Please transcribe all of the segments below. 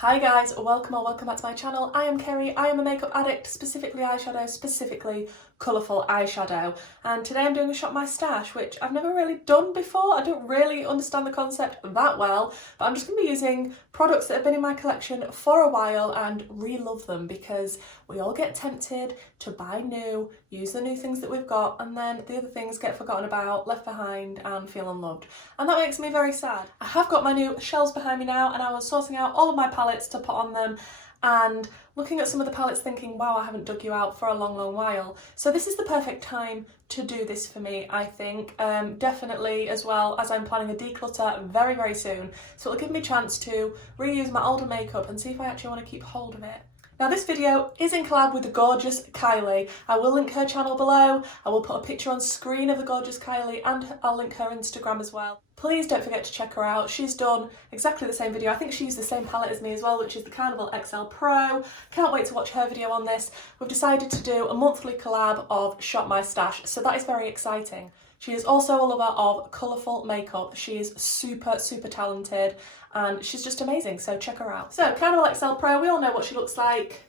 Hi guys, welcome back to my channel. I am Kerry, I am a makeup addict, specifically eyeshadow, specifically colourful eyeshadow. And today I'm doing a Shop My Stash, which I've never really done before. I don't really understand the concept that well, but I'm just going to be using products that have been in my collection for a while and re-love them, because we all get tempted to buy new, use the new things that we've got, and then the other things get forgotten about, left behind, and feel unloved. And that makes me very sad. I have got my new shelves behind me now, and I was sorting out all of my palettes to put on them and looking at some of the palettes thinking, wow, I haven't dug you out for a long while. So this is the perfect time to do this for me, I think. Definitely, as well as I'm planning a declutter very soon. So it'll give me a chance to reuse my older makeup and see if I actually want to keep hold of it. Now this video is in collab with the gorgeous Kylie. I will link her channel below, I will put a picture on screen of the gorgeous Kylie, and I'll link her Instagram as well. Please don't forget to check her out. She's done exactly the same video. I think she used the same palette as me as well, which is the Carnival XL Pro. Can't wait to watch her video on this. We've decided to do a monthly collab of Shop My Stash, so that is very exciting. She is also a lover of colourful makeup. She is super talented and she's just amazing, so check her out. So Carnival XL Pro, we all know what she looks like.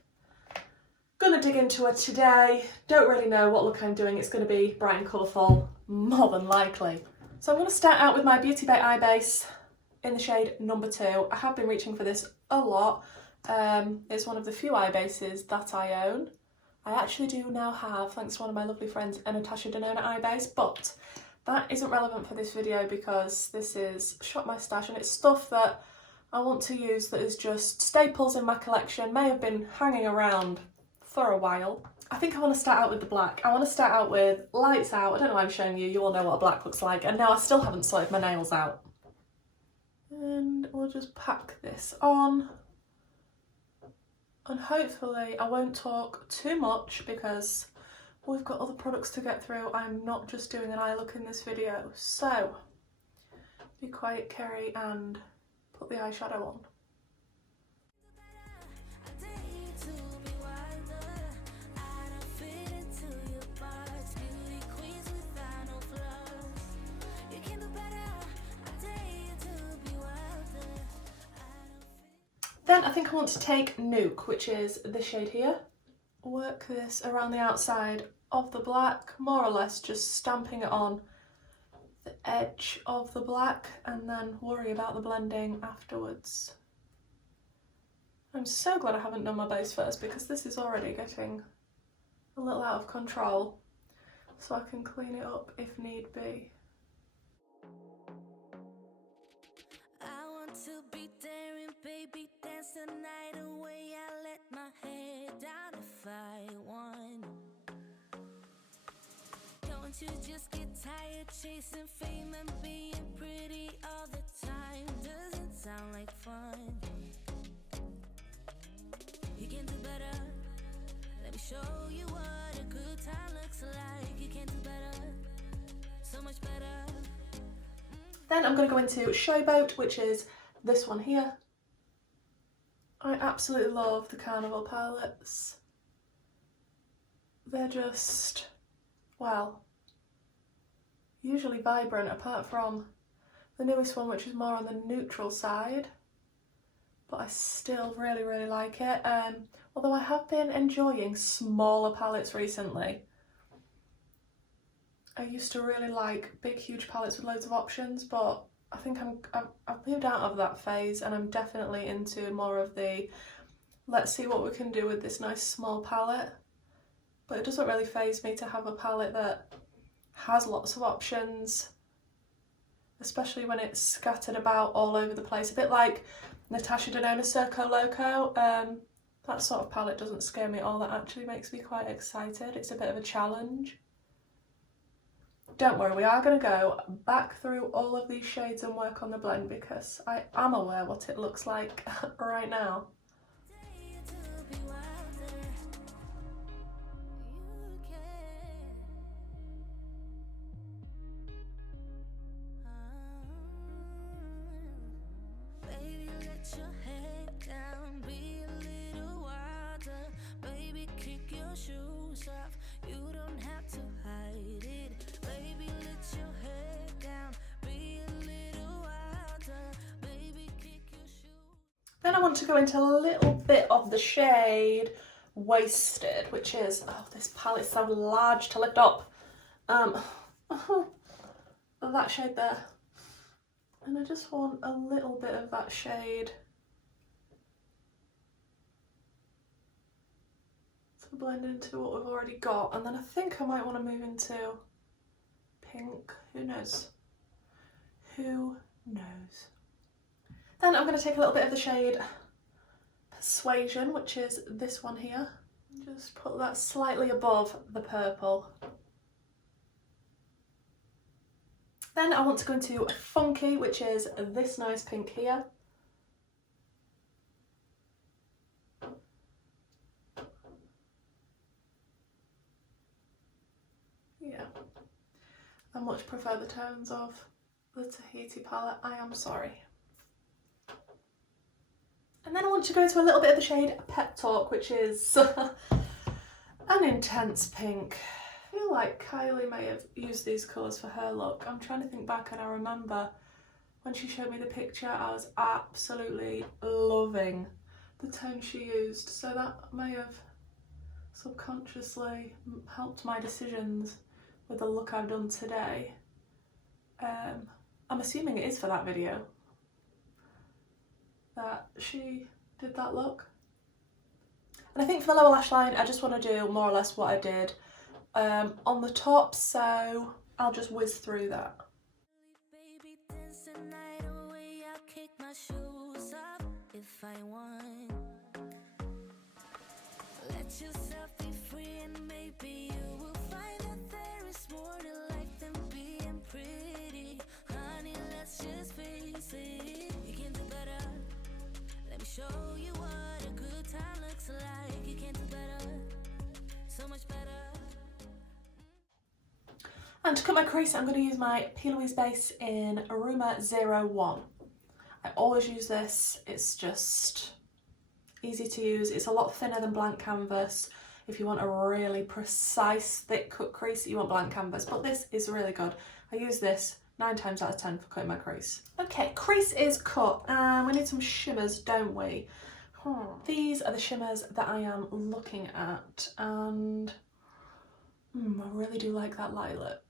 Gonna dig into her today. Don't really know what look I'm doing. It's gonna be bright and colourful, more than likely. So I'm going to start out with my Beauty Bay Eye Base in the shade number 2. I have been reaching for this a lot. It's one of the few eye bases that I own. I actually do now have, thanks to one of my lovely friends, a Natasha Denona eye base, but that isn't relevant for this video because this is Shop My Stash and it's stuff that I want to use that is just staples in my collection, may have been hanging around for a while. I think I want to start out with the black. I want to start out with Lights Out. I don't know why I'm showing you, you all know what a black looks like, and now I still haven't sorted my nails out. And we'll just pack this on. And hopefully I won't talk too much because we've got other products to get through. I'm not just doing an eye look in this video. So, be quiet, Kerry, and put the eyeshadow on. Then I think I want to take Nuke, which is this shade here. Work this around the outside of the black, more or less just stamping it on the edge of the black and then worry about the blending afterwards. I'm so glad I haven't done my base first because this is already getting a little out of control, so I can clean it up if need be. Baby, dance the night away. I let my head down if I want. Don't you just get tired chasing fame and being pretty all the time? Doesn't sound like fun. You can do better. Let me show you what a good time looks like. You can do better. So much better. Then I'm going to go into Showboat, which is this one here. I absolutely love the Carnival palettes. They're just, well, usually vibrant apart from the newest one, which is more on the neutral side. But I still really like it. Although I have been enjoying smaller palettes recently. I used to really like big huge palettes with loads of options, but I think I've moved out of that phase and I'm definitely into more of the let's see what we can do with this nice small palette. But it doesn't really faze me to have a palette that has lots of options, especially when it's scattered about all over the place. A bit like Natasha Denona Circo Loco. That sort of palette doesn't scare me at all. That actually makes me quite excited. It's a bit of a challenge. Don't worry, we are going to go back through all of these shades and work on the blend because I am aware what it looks like right now. Then I want to go into a little bit of the shade Wasted, which is, oh, this palette's so large to lift up. That shade there. And I just want a little bit of that shade to blend into what we've already got. And then I think I might want to move into pink. Who knows? Who knows? Then I'm going to take a little bit of the shade Persuasion, which is this one here. Just put that slightly above the purple. Then I want to go into Funky, which is this nice pink here. Yeah, I much prefer the tones of the Tahiti palette, I am sorry. And then I want to go into a little bit of the shade Pep Talk, which is an intense pink. I feel like Kylie may have used these colours for her look. I'm trying to think back and I remember when she showed me the picture, I was absolutely loving the tone she used. So that may have subconsciously helped my decisions with the look I've done today. I'm assuming it is for that video that she did that look. And I think for the lower lash line, I just want to do more or less what I did on the top, so I'll just whiz through that. Baby, dance the night away. I'll kick my shoes off if I want. Let yourself be free and maybe you will find that there is more to life than being pretty. Honey, let's just face it. You can do better. Let me show you what a good time looks like. You can do better. So much better. And to cut my crease, I'm going to use my P. Louise base in Aroma 01. I always use this, it's just easy to use. It's a lot thinner than blank canvas. If you want a really precise, thick cut crease, you want blank canvas, but this is really good. I use this 9 times out of 10 for cutting my crease. Okay, crease is cut, and we need some shimmers, don't we? These are the shimmers that I am looking at, and I really do like that lilac.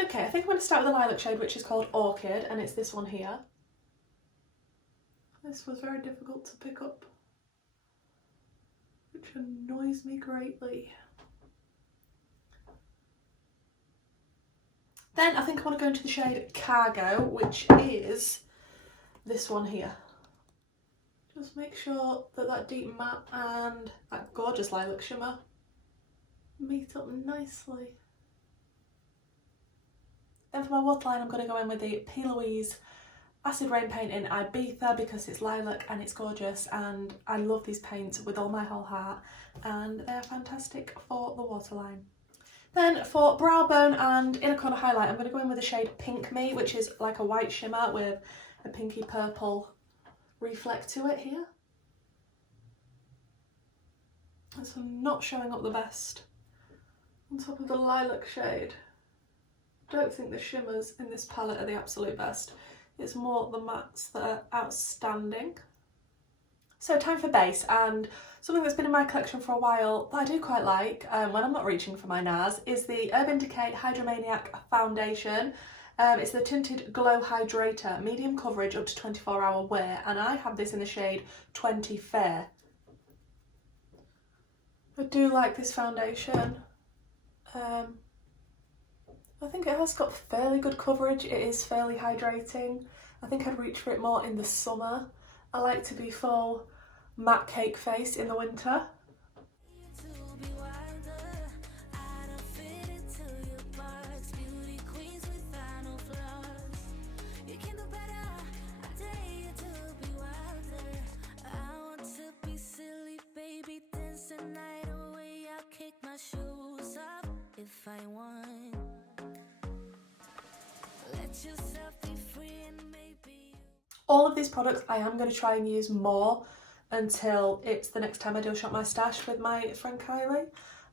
Okay, I think I'm going to start with the lilac shade, which is called Orchid, and it's this one here. This was very difficult to pick up, which annoys me greatly. Then I think I want to go into the shade Cargo, which is this one here. Just make sure that that deep matte and that gorgeous lilac shimmer meet up nicely. Then for my waterline, I'm going to go in with the P. Louise Acid Rain paint in Ibiza because it's lilac and it's gorgeous, and I love these paints with all my whole heart, and they're fantastic for the waterline. Then for brow bone and inner corner highlight, I'm going to go in with the shade Pink Me, which is like a white shimmer with a pinky purple reflect to it here. So I'm not showing up the best on top of the lilac shade. I don't think the shimmers in this palette are the absolute best. It's more the mattes that are outstanding. So time for base, and something that's been in my collection for a while that I do quite like when I'm not reaching for my NARS is the Urban Decay Hydra Maniac foundation. It's the Tinted Glow Hydrator, medium coverage up to 24-hour wear, and I have this in the shade 20 Fair. I do like this foundation. I think it has got fairly good coverage, it is fairly hydrating. I think I'd reach for it more in the summer. I like to be full matte cake face in the winter. If I want, let yourself be free and maybe. All of these products I am going to try and use more until it's the next time I do a Shop My Stash with my friend Kylie.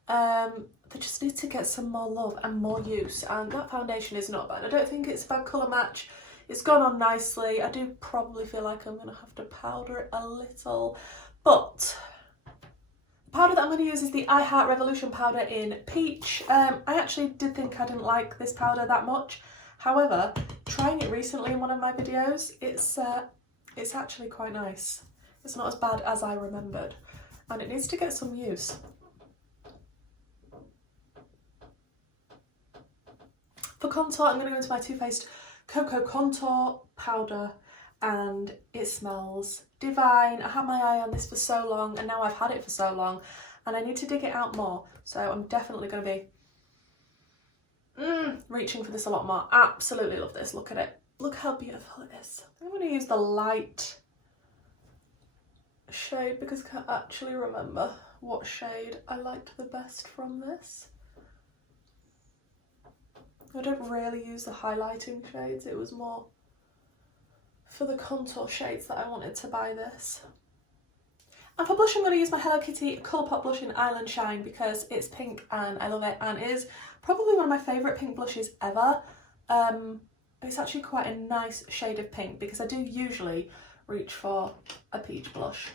They just need to get some more love and more use, and that foundation is not bad. I don't think it's a bad colour match. It's gone on nicely. I do probably feel like I'm going to have to powder it a little, but the powder that I'm going to use is the I Heart Revolution powder in Peach. I actually did think I didn't like this powder that much. However, trying it recently in one of my videos, it's actually quite nice. It's not as bad as I remembered, and it needs to get some use. For contour, I'm going to go into my Too Faced Cocoa Contour Powder, and it smells divine. I had my eye on this for so long, and now I've had it for so long, and I need to dig it out more. So I'm definitely going to be reaching for this a lot more. Absolutely love this. Look at it. Look how beautiful it is. I'm going to use the light shade because I can't actually remember what shade I liked the best from this. I don't really use the highlighting shades, it was more for the contour shades that I wanted to buy this. And for blush, I'm going to use my Hello Kitty Colourpop blush in Island Shine because it's pink and I love it, and it is probably one of my favourite pink blushes ever. It's actually quite a nice shade of pink because I do usually reach for a peach blush.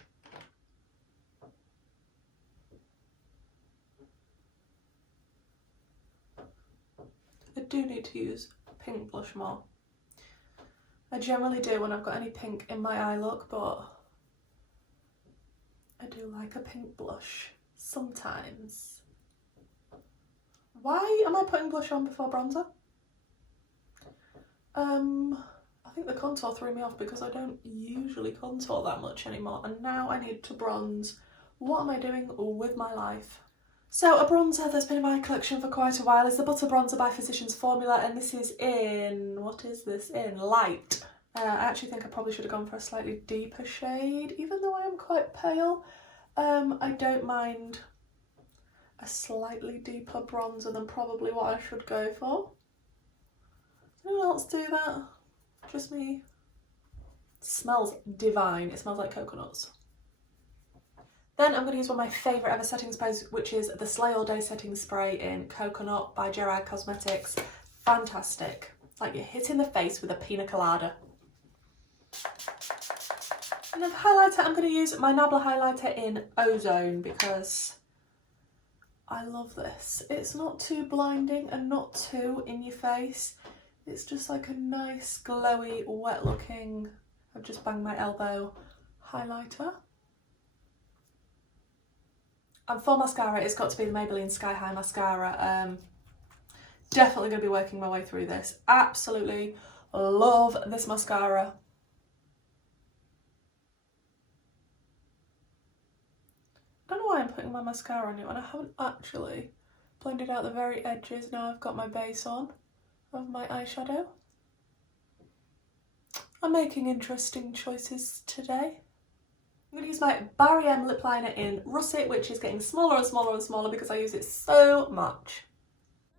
I do need to use pink blush more. I generally do when I've got any pink in my eye look, but I do like a pink blush sometimes. Why am I putting blush on before bronzer? I think the contour threw me off because I don't usually contour that much anymore, and now I need to bronze. What am I doing with my life? So a bronzer that's been in my collection for quite a while is the Butter Bronzer by Physicians Formula, and this is in, what is this in? Light. I actually think I probably should have gone for a slightly deeper shade, even though I am quite pale. I don't mind a slightly deeper bronzer than probably what I should go for. Does anyone else do that? Just me? It smells divine. It smells like coconuts. Then I'm going to use one of my favourite ever setting sprays, which is the Slay All Day Setting Spray in Coconut by Gerard Cosmetics. Fantastic. Like you're hitting the face with a pina colada. And then for highlighter, I'm going to use my Nabla highlighter in Ozone because I love this. It's not too blinding and not too in your face. It's just like a nice, glowy, wet looking, I've just banged my elbow, highlighter. And for mascara, it's got to be the Maybelline Sky High mascara. Definitely going to be working my way through this. Absolutely love this mascara. I don't know why I'm putting my mascara on it when I haven't actually blended out the very edges. Now I've got my base on of my eyeshadow. I'm making interesting choices today. I'm going to use my Barry M lip liner in Russet, which is getting smaller and smaller and smaller because I use it so much.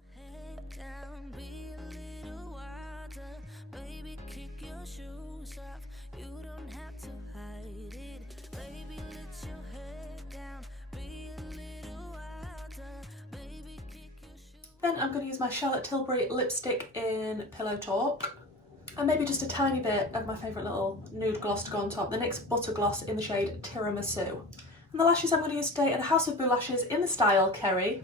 Head down, be a little wilder. Baby, kick your shoes off. You don't have to hide it. Baby, let your head down, be a little wilder. Baby, kick your shoes. Then I'm going to use my Charlotte Tilbury lipstick in Pillow Talk. And maybe just a tiny bit of my favourite little nude gloss to go on top, the NYX Butter Gloss in the shade Tiramisu. And the lashes I'm going to use today are the House of Boo lashes in the style Kerry.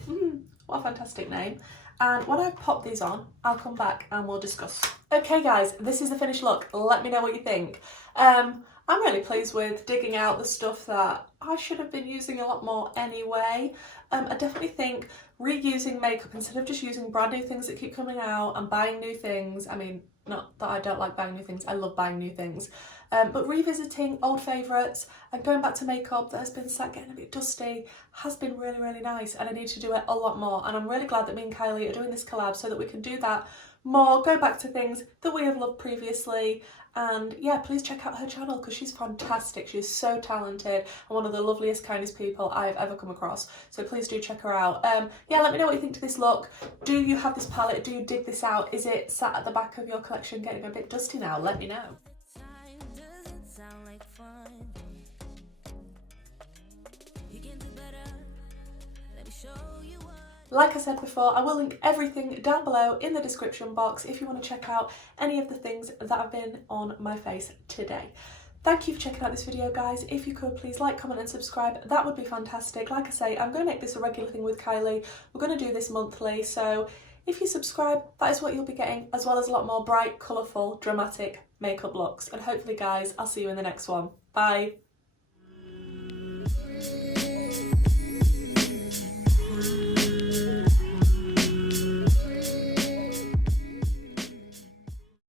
What a fantastic name. And when I've popped these on, I'll come back and we'll discuss. Okay guys, this is the finished look. Let me know what you think. I'm really pleased with digging out the stuff that I should have been using a lot more anyway. I definitely think reusing makeup instead of just using brand new things that keep coming out and buying new things. I mean, not that I don't like buying new things, I love buying new things. But revisiting old favourites and going back to makeup that has been sat getting a bit dusty has been really, really nice, and I need to do it a lot more. And I'm really glad that me and Kylie are doing this collab so that we can do that more, go back to things that we have loved previously. And yeah, please check out her channel because she's fantastic. She's so talented and one of the loveliest, kindest people I've ever come across. So please do check her out. Yeah, let me know what you think to this look. Do you have this palette? Do you dig this out? Is it sat at the back of your collection getting a bit dusty now? Let me know. Time doesn't sound like fun. You can do better. Let me show you what. Like I said before, I will link everything down below in the description box if you want to check out any of the things that have been on my face today. Thank you for checking out this video, guys. If you could please like, comment and subscribe, that would be fantastic. Like I say, I'm going to make this a regular thing with Kylie. We're going to do this monthly, so if you subscribe, that is what you'll be getting, as well as a lot more bright, colourful, dramatic makeup looks. And hopefully, guys, I'll see you in the next one. Bye!